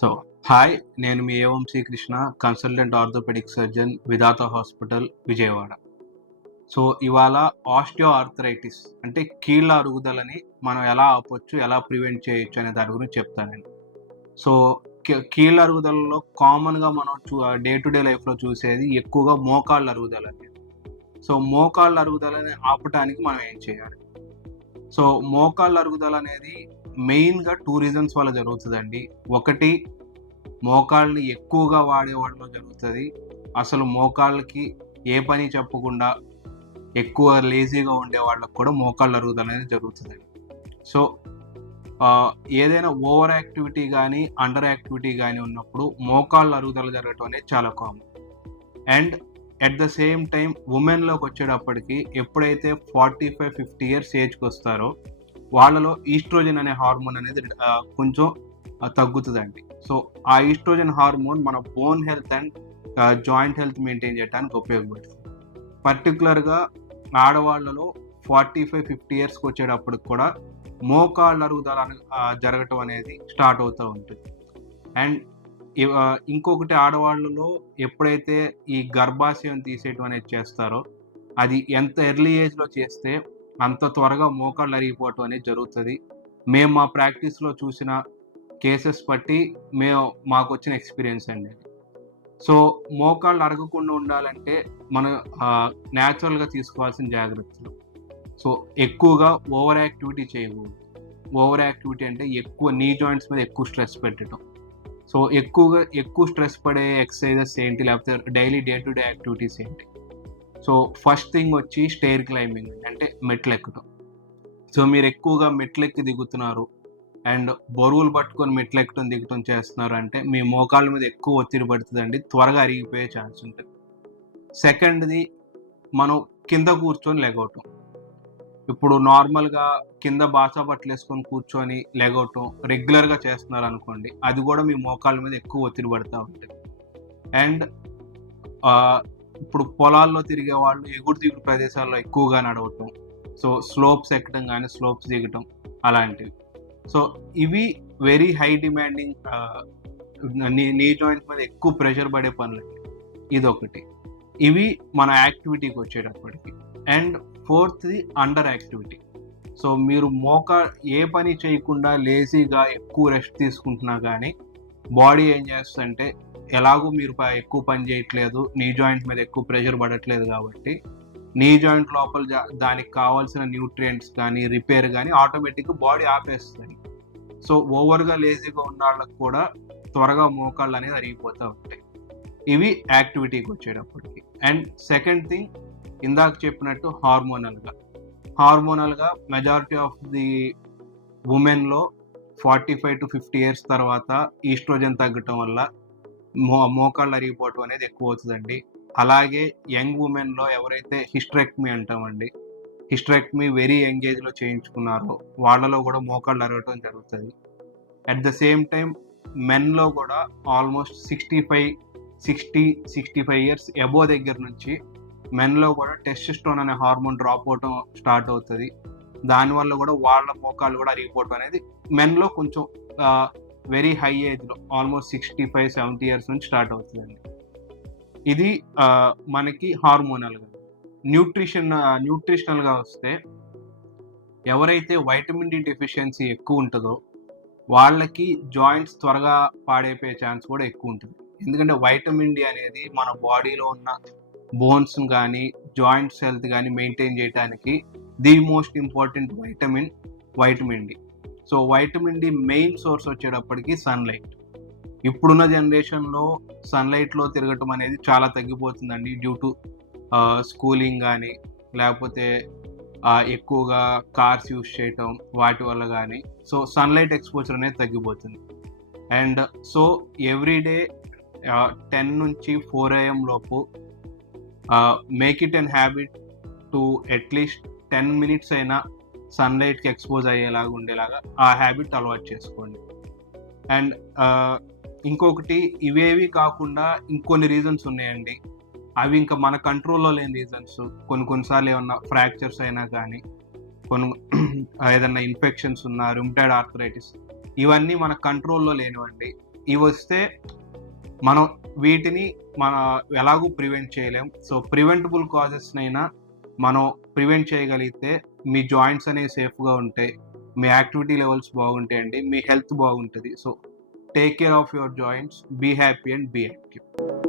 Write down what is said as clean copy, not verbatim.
So, hi. నేను మీ ఏవం Srikrishna, consultant orthopaedic surgeon, విధాత hospital, Vijayawada. So, ఇవాళ osteo arthritis అంటే కీళ్ళ అరుగుదలని మనం ఎలా ఆపొచ్చు, ఎలా ప్రివెంట్ చేయొచ్చు అనే దాని గురించి చెప్తానండి. సో, కీళ్ళ అరుగుదలలో కామన్‌గా మనం డే టు డే లైఫ్‌లో చూసేది ఎక్కువగా మోకాళ్ళ అరుగుదలండి. సో, మోకాళ్ళ అరుగుదలని ఆపటానికి మనం ఏం చేయాలి? సో, మోకాళ్ళ అరుగుదల అనేది మెయిన్‌గా 2 రీజన్స్ వల్ల జరుగుతదండి. ఒకటి, మోకాళ్ళని ఎక్కువగా వాడేవాళ్ళలో జరుగుతది. అసలు మోకాళ్ళకి ఏ పని చెప్పకుండా ఎక్కువ లేజీగా ఉండే వాళ్ళకి కూడా మోకాళ్ళ అరుగుదల అనేది జరుగుతదండి. సో, ఏదైనా ఓవర్ యాక్టివిటీ గానీ, అండర్ యాక్టివిటీ గానీ ఉన్నప్పుడు మోకాళ్ళ అరుగుదల జరగటం అనేది చాలా common. And at the same time వుమెన్‌లోకొచ్చేటప్పటికి ఎప్పుడైతే 45, 50 ఇయర్స్ ఏజ్‌కొస్తారో వాళ్ళలో ఈస్ట్రోజన్ అనే హార్మోన్ అనేది కొంచెం తగ్గుతదండి. సో, ఆ ఈస్ట్రోజన్ హార్మోన్ మన bone health and joint health maintain చేయడానికి ఉపయోగపడుతుంది. పర్టిక్యులర్‌గా ఆడవాళ్ళలో 45, 50 ఇయర్స్‌కొచ్చేటప్పటికి కూడా మోకాళ్ళ అరుగుదల జరగటం అనేది స్టార్ట్ అవుతూ ఉంటుంది. అండ్ ఇంకొకటి, ఆడవాళ్ళలో ఎప్పుడైతే ఈ గర్భాశయం తీసేయటం అనేది చేస్తారో, అది ఎంత ఎర్లీ ఏజ్‌లో చేస్తే అంత త్వరగా మోకాళ్ళు అరిగిపోవటం అనేది జరుగుతది. మేము మా ప్రాక్టీస్‌లో చూసిన కేసెస్ బట్టి మాకొచ్చిన ఎక్స్‌పీరియన్స్ అండి అది. సో, మోకాళ్ళు అరగకుండా ఉండాలంటే మనం నేచురల్‌గా తీసుకోవాల్సిన జాగ్రత్తలు. సో, ఎక్కువగా ఓవర్ యాక్టివిటీ చేయకూడదు. ఓవర్ యాక్టివిటీ అంటే ఎక్కువ నీ జాయింట్స్ మీద ఎక్కువ స్ట్రెస్ పెట్టడం. సో, ఎక్కువ స్ట్రెస్ పడే ఎక్సర్‌సైజెస్ ఏంటి? లేకపోతే daily day to day activities ఏంటి? సో, ఫస్ట్ థింగ్ వచ్చి స్టెయిర్ క్లైంబింగ్ అంటే మెట్లెక్కడం. సో, మీరు ఎక్కువగా మెట్లెక్కి దిగుతున్నారు అండ్ బరువులు పట్టుకొని మెట్లెక్కడం, దిగటం చేస్తున్నారు అంటే మీ మోకాళ్ళ మీద ఎక్కువ ఒత్తిడి పడుతదండి. త్వరగా అరిగిపోయే ఛాన్స్ ఉంటది. సెకండ్‌ది, మనం కింద కూర్చొని లెగవటం. ఇప్పుడు నార్మల్‌గా కింద బాసా బట్టలేసుకొని కూర్చొని లెగవటం రెగ్యులర్‌గా చేస్తున్నారనుకోండి, అది గూడా మీ మోకాళ్ళ మీద ఎక్కువ ఒత్తిడి పడతా ఉంటది. అండ్ ఇప్పుడు పొలాల్లో తిరిగే వాళ్ళు ఎగుడు దిగుడు ప్రదేశాల్లో ఎక్కువగా నడవటం. సో, స్లోప్స్ ఎక్కడం గానీ, స్లోప్స్ దిగటం అలాంటివి. సో, ఇవి very high demanding knee joints మీద ఎక్కువ ప్రెషర్ పడే పనులండి. ఇదొకటి. ఇవి మన యాక్టివిటీకొచ్చేటప్పటికి. అండ్ ఫోర్త్‌ది అండర్ యాక్టివిటీ. సో, మీరు ఏ పని చేయకుండా లేజీగా ఎక్కువ రెస్ట్ తీసుకుంటున్నా గానీ, బాడీ ఏం చేస్తదంటే, ఎలాగో మీరు ఎక్కువ పని చేయట్లేదు, నీ జాయింట్ మీద ఎక్కువ ప్రెషర్ పడట్లేదు కాబట్టి, నీ జాయింట్ లోపల దానికి కావాల్సిన న్యూట్రియంట్స్ కానీ, రిపేర్ గానీ ఆటోమేటిక్‌గా బాడీ ఆపేస్తది. సో, ఓవర్‌గా లేజీగా ఉన్నోళ్ళకి కూడా త్వరగా మోకాళ్ళనేది అరిగిపోతా ఉంటాయి. ఇవి యాక్టివిటీకొచ్చేటప్పటికి. అండ్ సెకండ్ థింగ్, ఇందాక చెప్పినట్టు హార్మోనల్‌గా మెజారిటీ ఆఫ్ ది వుమెన్‌లో 45-50 ఇయర్స్ తర్వాత ఈస్ట్రోజన్ తగ్గటం వల్ల మోకాళ్ళు అరిగిపోవటం అనేది ఎక్కువవుతదండి. అలాగే యంగ్ వుమెన్‌లో ఎవరైతే హిస్టరెక్టమీ అంటామండి. హిస్టరెక్టమీ వెరీ యంగ్ ఏజ్‌లో చేయించుకున్నారో వాళ్ళలో గూడా మోకాళ్ళు అరగటం జరుగుతది. అట్ ద సేమ్ టైమ్ మెన్‌లో గూడా ఆల్మోస్ట్ 65 ఇయర్స్ అబోవ్ దగ్గర నుంచి మెన్‌లో గూడా టెస్టోస్టెరాన్ అనే హార్మోన్ డ్రాప్ అవ్వటం స్టార్ట్ అవుతది. దానివల్ల గూడా వాళ్ళ మోకాళ్ళు గూడా అరిగిపోవటం అనేది మెన్‌లో కొంచెం వెరీ హై ఏజ్‌లో ఆల్మోస్ట్ 65, 70 ఇయర్స్ నుంచి స్టార్ట్ అవుతదండి. ఇది మనకి హార్మోనల్‌గా. న్యూట్రిషనల్‌గా వస్తే, ఎవరైతే వైటమిన్ డి డెఫిషియన్సీ ఎక్కువ ఉంటదో వాళ్ళకి జాయింట్స్ త్వరగా పాడైపోయే ఛాన్స్ కూడా ఎక్కువుంటది. ఎందుకంటే వైటమిన్ డి అనేది మన బాడీలో ఉన్న బోన్స్‌ని గానీ, జాయింట్స్ హెల్త్ గానీ మెయింటైన్ చేయటానికి the most important vitamin D. So, vitamin D main source వచ్చేటప్పటికి సన్‌లైట్. ఇప్పుడున్న జనరేషన్‌లో సన్‌లైట్‌లో తిరగటం అనేది చాలా తగ్గిపోతుందండి. డ్యూ టు స్కూలింగ్ గానీ, లేకపోతే ఎక్కువగా కార్స్ యూజ్ చేయటం వాటి వల్ల గానీ, సో, సన్‌లైట్ ఎక్స్‌పోజర్ అనేది తగ్గిపోతుంది. అండ్ సో, ఎవ్రీ డే 10 నుంచి 4 AM లోపు make it an habit to at least 10 minutes అయినా సన్‌లైట్‌కి ఎక్స్‌పోజ్ అయ్యేలాగా ఉండేలాగా ఆ హ్యాబిట్ అలవాటు చేసుకోండి. అండ్ ఇంకొకటి, ఇవేవి కాకుండా ఇంకొన్ని రీజన్స్ ఉన్నాయండి. అవి ఇంకా మన కంట్రోల్‌లో లేని రీజన్స్. కొన్ని సార్లు ఏమన్నా ఫ్రాక్చర్స్ అయినా కానీ, ఏదన్నా ఇన్ఫెక్షన్స్ ఉన్నా, రుమటాయిడ్ ఆర్థరైటిస్, ఇవన్నీ మన కంట్రోల్‌లో లేనివండి. ఇవి వస్తే మనం వీటిని మన ఎలాగూ ప్రివెంట్ చేయలేం. సో ప్రివెంటబుల్ కాజెస్‌నైనా మనం ప్రివెంట్ చేయగలిగితే మీ జాయింట్స్ అనేవి సేఫ్‌గా ఉంటాయి. మీ యాక్టివిటీ లెవెల్స్ బాగుంటాయండి. మీ హెల్త్ బాగుంటది. So take care of your joints. Be happy and be active.